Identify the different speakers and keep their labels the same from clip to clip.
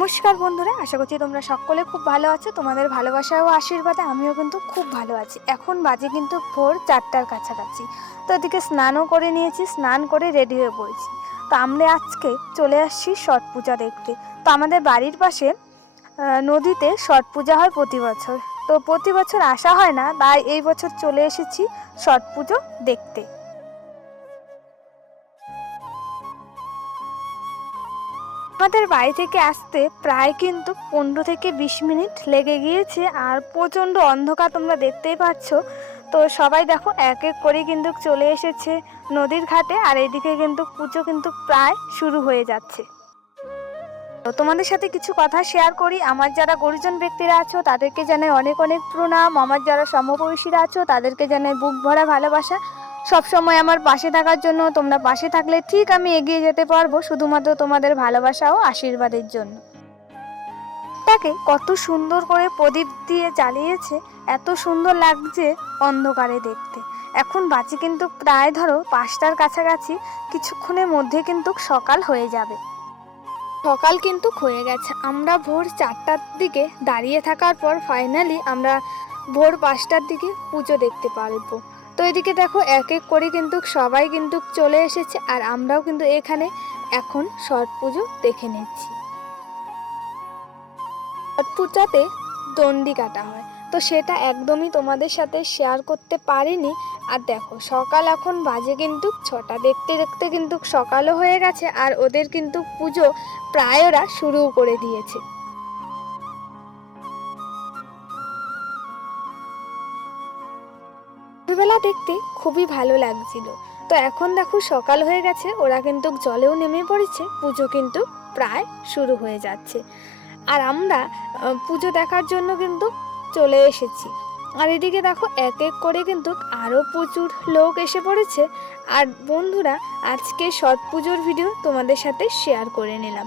Speaker 1: নমস্কার বন্ধুরা, আশা করছি তোমরা সকলে খুব ভালো আছো। তোমাদের ভালোবাসা ও আশীর্বাদে আমিও কিন্তু খুব ভালো আছি। এখন বাজে কিন্তু ভোর চারটার কাছাকাছি। তো এদিকে স্নানও করে নিয়েছি, স্নান করে রেডি হয়ে পড়েছি। তো আমরা আজকে চলে আসছি ছট পূজা দেখতে। তো আমাদের বাড়ির পাশে নদীতে ছট পূজা হয় প্রতি বছর। তো প্রতি বছর আসা হয় না, তাই এই বছর চলে এসেছি ছট পুজো দেখতে। আমাদের বাড়ি থেকে আসতে প্রায় কিন্তু পনেরো থেকে বিশ মিনিট লেগে গিয়েছে, আর প্রচণ্ড অন্ধকার তোমরা দেখতেই পাচ্ছ। তো সবাই দেখো, এক এক করে কিন্তু চলে এসেছে নদীর ঘাটে, আর এদিকে কিন্তু পুজো কিন্তু প্রায় শুরু হয়ে যাচ্ছে। তো তোমাদের সাথে কিছু কথা শেয়ার করি। আমার যারা গুরুজন ব্যক্তিরা আছো, তাদেরকে জানাই অনেক অনেক প্রণাম। আমার যারা সমবয়সীরা আছো, তাদেরকে জানাই বুক ভরা ভালোবাসা। সব সময় আমার পাশে থাকার জন্য, তোমরা পাশে থাকলে ঠিক আমি এগিয়ে যেতে পারব, শুধুমাত্র তোমাদের ভালোবাসা ও আশীর্বাদের জন্য। তাকে কত সুন্দর করে প্রদীপ দিয়ে জ্বালিয়েছে, এত সুন্দর লাগছে অন্ধকারে দেখতে। এখন বাঁচি কিন্তু প্রায় ধরো পাঁচটার কাছাকাছি, কিছুক্ষণের মধ্যে কিন্তু সকাল হয়ে যাবে। সকাল কিন্তু হয়ে গেছে। আমরা ভোর চারটার দিকে দাঁড়িয়ে থাকার পর ফাইনালি আমরা ভোর পাঁচটার দিকে পুজো দেখতে পারব। তো এদিকে দেখো এক এক করে কিন্তু সবাই কিন্তু চলে এসেছে আর আমরাও কিন্তু এখানে এখন ছট পুজো দেখে নিচ্ছি। ছট পূজাতে দণ্ডি কাটা হয়। তো সেটা একদমই তোমাদের সাথে শেয়ার করতে পারিনি। আর দেখো, সকাল এখন বাজে কিন্তু ছটা। দেখতে দেখতে কিন্তু সকালও হয়ে গেছে আর ওদের কিন্তু পুজো প্রায় ওরা শুরু করে দিয়েছে। ভোরবেলা দেখতে খুবই ভালো লাগছিল। তো এখন দেখো সকাল হয়ে গেছে, ওরা কিন্তু জলেও নেমে পড়েছে, পুজো কিন্তু প্রায় শুরু হয়ে যাচ্ছে। আর আমরা পুজো দেখার জন্য কিন্তু চলে এসেছি। আর এদিকে দেখো এক এক করে কিন্তু আরও প্রচুর লোক এসে পড়েছে। আর বন্ধুরা, আজকে ছট পুজোর ভিডিও তোমাদের সাথে শেয়ার করে নিলাম।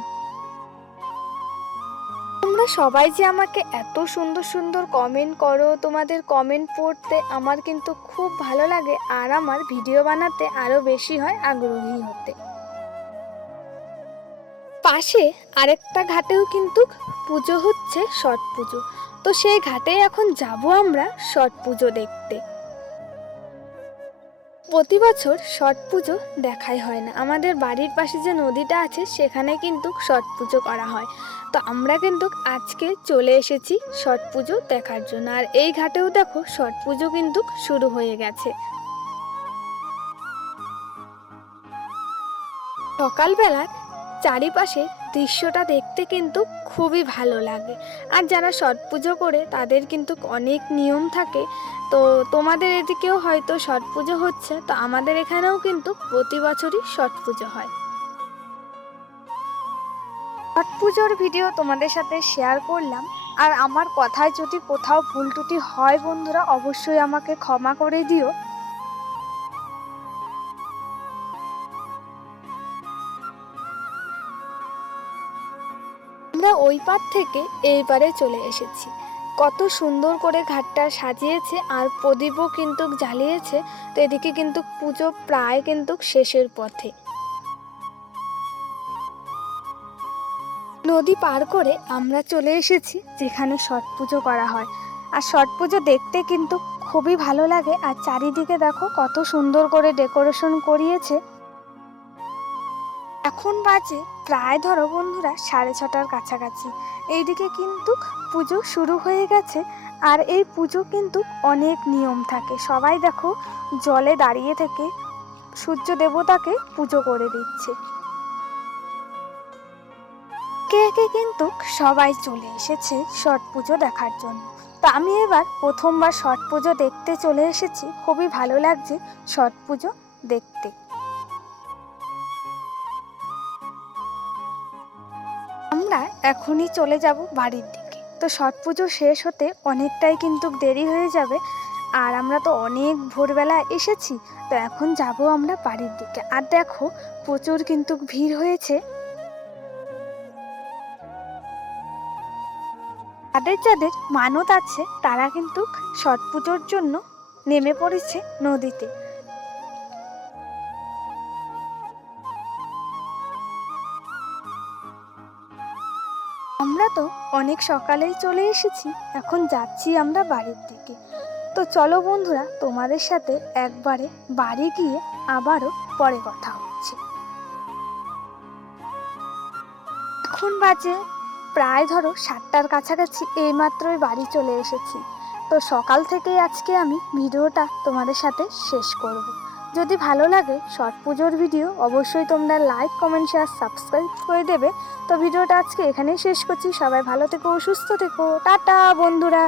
Speaker 1: তোমরা সবাই যে আমাকে এত সুন্দর সুন্দর কমেন্ট করো, তোমাদের কমেন্ট পড়তে আমার কিন্তু খুব ভালো লাগে আর আমার ভিডিও বানাতে আরও বেশি হয় আগ্রহী হতে। পাশে আরেকটা ঘাটেও কিন্তু পুজো হচ্ছে ছট পুজো তো সেই ঘাটে এখন যাব আমরা ছট পুজো দেখতে। প্রতি বছর ছট পুজো দেখাই হয় না। আমাদের বাড়ির পাশে যে নদীটা আছে, সেখানে কিন্তু ছট পুজো করা হয়। তো আমরা কিন্তু আজকে চলে এসেছি ছট পুজো দেখার জন্য। আর এই ঘাটেও দেখো ছট পুজো কিন্তু শুরু হয়ে গেছে। সকালবেলার চারিপাশে দৃশ্যটা দেখতে কিন্তু খুবই ভালো লাগে। আর যারা ছট পুজো করে, তাদের কিন্তু অনেক নিয়ম থাকে। তো তোমাদের এদিকেও হয়তো ছট পুজো হচ্ছে, তো আমাদের এখানেও কিন্তু প্রতি বছরই ছট পুজো হয়। ছট পুজোর ভিডিও তোমাদের সাথে শেয়ার করলাম। আর আমার কথায় যদি কোথাও ভুল ত্রুটি হয় বন্ধুরা, অবশ্যই আমাকে ক্ষমা করে দিও। পার থেকে এই পারে চলে এসেছি। কত সুন্দর করে ঘাটটা সাজিয়েছে আর প্রদীপও কিন্তু জ্বালিয়েছে, তো এদিকে কিন্তু পুজো প্রায় কিন্তু শেষের পথে। নদী পার করে আমরা চলে এসেছি, যেখানে ছট পুজো করা হয়। আর ছট পুজো দেখতে কিন্তু খুবই ভালো লাগে, আর চারিদিকে দেখো কত সুন্দর করে ডেকোরেশন করিয়েছে। এখন বাজে প্রায় ধরো বন্ধুরা, সাড়ে ছটার কাছাকাছি। এইদিকে কিন্তু পুজো শুরু হয়ে গেছে আর এই পুজো কিন্তু অনেক নিয়ম থাকে। সবাই দেখো জলে দাঁড়িয়ে থেকে সূর্য দেবতাকে পুজো করে দিচ্ছে। একে একে কিন্তু সবাই চলে এসেছে ছট পুজো দেখার জন্য। তো আমি এবার প্রথমবার ছট পুজো দেখতে চলে এসেছি। খুবই ভালো লাগছে ছট পুজো দেখতে। আমরা এখনই চলে যাব বাড়ির দিকে। তো ছট পুজো শেষ হতে অনেকটাই কিন্তু দেরি হয়ে যাবে, আর আমরা তো অনেক ভোরবেলা এসেছি, তো এখন যাব আমরা বাড়ির দিকে। আর দেখো, প্রচুর কিন্তু ভিড় হয়েছে। যাদের যাদের মানত আছে, তারা কিন্তু ছট পুজোর জন্য নেমে পড়েছে নদীতে। অনেক সকালেই চলে এসেছি, এখন যাচ্ছি আমরা বাড়ির দিকে। তো চলো বন্ধুরা, তোমাদের সাথে একবারে বাড়ি গিয়ে আবারও পরে কথা হচ্ছে। এখন বাজে প্রায় ধরো সাতটার কাছাকাছি, এইমাত্রই বাড়ি চলে এসেছি। তো সকাল থেকেই আজকে আমি ভিডিওটা তোমাদের সাথে শেষ করব। যদি ভালো লাগে ছট পুজোর ভিডিও, অবশ্যই তোমরা লাইক কমেন্ট শেয়ার সাবস্ক্রাইব করে দেবে। তো ভিডিওটা আজকে এখানেই শেষ করছি। সবাই ভালো থেকো, সুস্থ থেকো। টাটা, বন্ধুরা।